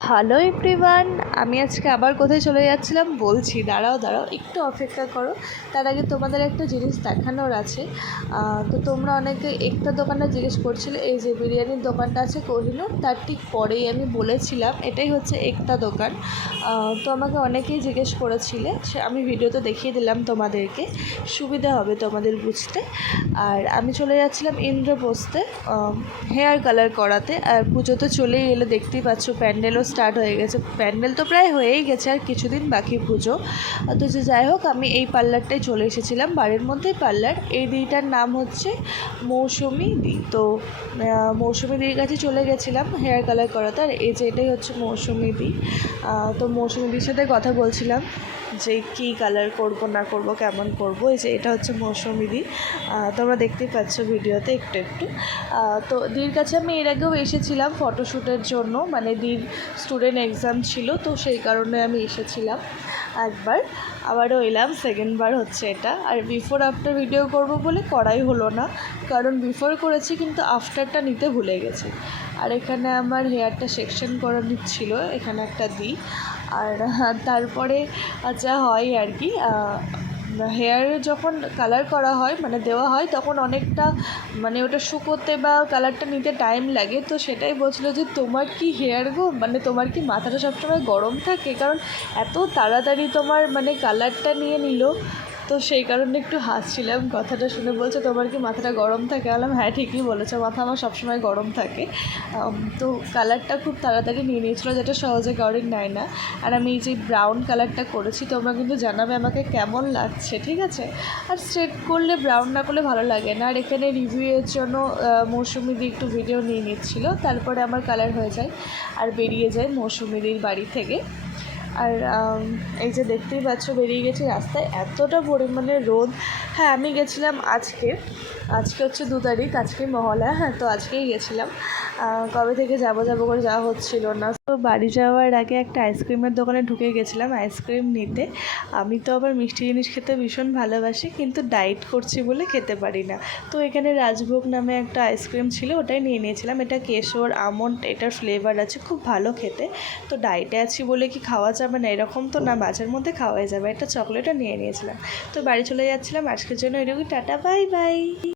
Hello everyone আমি আজকে আবার কোথায় চলে যাচ্ছিলাম বলছি, দাঁড়াও দাঁড়াও, একটু অপেক্ষা করো। তার আগে তোমাদের একটা জিনিস দেখানোর আছে। তো তোমরা অনেকে একটা দোকানটা জিজ্ঞেস করছিলে, এই যে বিরিয়ানির দোকানটা আছে কোহিনুর, তার ঠিক পরেই আমি বলেছিলাম, এটাই হচ্ছে একতা দোকান। তো আমাকে অনেকেই জিজ্ঞেস করেছিলে, সে আমি ভিডিওতে দেখিয়ে দিলাম তোমাদেরকে, সুবিধা হবে তোমাদের বুঝতে। আর আমি চলে যাচ্ছিলাম ইন্দ্রপ্রস্থে হেয়ার কালার করাতে, আর পুজো তো চলেই এলো দেখতেই পাচ্ছ, প্যান্ডেলও স্টার্ট হয়ে গেছে। প্যান্ডেল তো প্রায় হয়েই গেছে আর কিছুদিন বাকি পুজো। তো যে যাই হোক, আমি এই পার্লারটায় চলে এসেছিলাম। বাড়ির মধ্যেই পার্লার। এই দিটার নাম হচ্ছে মৌসুমি দি। তো মৌসুমি দির কাছে চলে গেছিলাম হেয়ার কালার করাতে। আর এই যে এটাই হচ্ছে মৌসুমি দি। তো মৌসুমি দির সাথে কথা বলছিলাম যে কী কালার করব, না করব, কেমন করব। এই যে এটা হচ্ছে মৌসুমি দি। তোমরা দেখতেই পাচ্ছ ভিডিওতে একটু একটু। তো দির কাছে আমি এর আগেও এসেছিলাম ফটোশ্যুটের জন্য। মানে দির স্টুডেন্ট এক্সাম ছিল, তো সেই কারণে আমি এসেছিলাম। একবার আবারও এলাম সেকেন্ডবার হচ্ছে এটা। আর বিফোর আফটার ভিডিও করব বলে করাই হলো না, কারণ বিফোর করেছি কিন্তু আফটারটা নিতে ভুলে গেছি। আর এখানে আমার হেয়ারটা সেকশন করা ছিল এখানে একটা দিই। আর, তারপরে যা হয় আর কি হেয়ার যখন কালার করা হয় মানে দেওয়া হয়, তখন অনেকটা মানে ওটা শুকোতে বা কালারটা নিতে টাইম লাগে। তো সেটাই বলছিলো যে, তোমার কি হেয়ার গো? মানে তোমার কি মাথাটা সবসময় গরম থাকে? কারণ এত তাড়াতাড়ি তোমার মানে কালারটা নিয়ে নিল। তো সেই কারণে একটু হাসছিলাম কথাটা শুনে বলছে তোমার কি মাথাটা গরম থাকে? বললাম হ্যাঁ ঠিকই বলেছ মাথা আমার সবসময় গরম থাকে। তো কালারটা খুব তাড়াতাড়ি নিয়ে নিয়েছিলো যেটা সহজে কাউরির নেয় না। আর আমি এই যে ব্রাউন কালারটা করেছি তোমরা কিন্তু জানাবে আমাকে কেমন লাগছে ঠিক আছে? আর স্ট্রেট করলে ব্রাউন না করলে ভালো লাগে না। আর এখানে রিভিউয়ের জন্য আহ, মৌসুমি দি একটু ভিডিও নিয়ে নিচ্ছিলো তারপরে আমার কালার হয়ে যায় আর বেরিয়ে যায় মৌসুমিদির বাড়ি থেকে। আর এই যে দেখতেই পাচ্ছ বেরিয়ে গেছি রাস্তায়। এতটা পরিমাণে রোদ। হ্যাঁ আমি গেছিলাম আজকে। আজকে হচ্ছে দু তারিখ, আজকে মহলা। হ্যাঁ তো আজকেই গেছিলাম। কবে থেকে যাব যাব করে যাওয়া হচ্ছিল না। তো বাড়ি যাওয়ার আগে একটা আইসক্রিমের দোকানে ঢুকে গেছিলাম আইসক্রিম নিতে। আমি তো আবার মিষ্টি জিনিস খেতে ভীষণ ভালোবাসি, কিন্তু ডায়েট করছি বলে খেতে পারি না। তো এখানে রাজভোগ নামে একটা আইসক্রিম ছিল, ওটাই নিয়ে নিয়েছিলাম। এটা কেশর, আমন্ড, এটার ফ্লেভার আছে, খুব ভালো খেতে। তো ডায়েটে আছি বলে কি খাওয়া যাবে? না, এরকম তো না, মাঝের মধ্যে খাওয়াই যাবে। একটা চকলেটও নিয়ে নিয়েছিলাম। তো বাড়ি চলে যাচ্ছিলাম, আজকের জন্য এরকম টাটা, বাই বাই।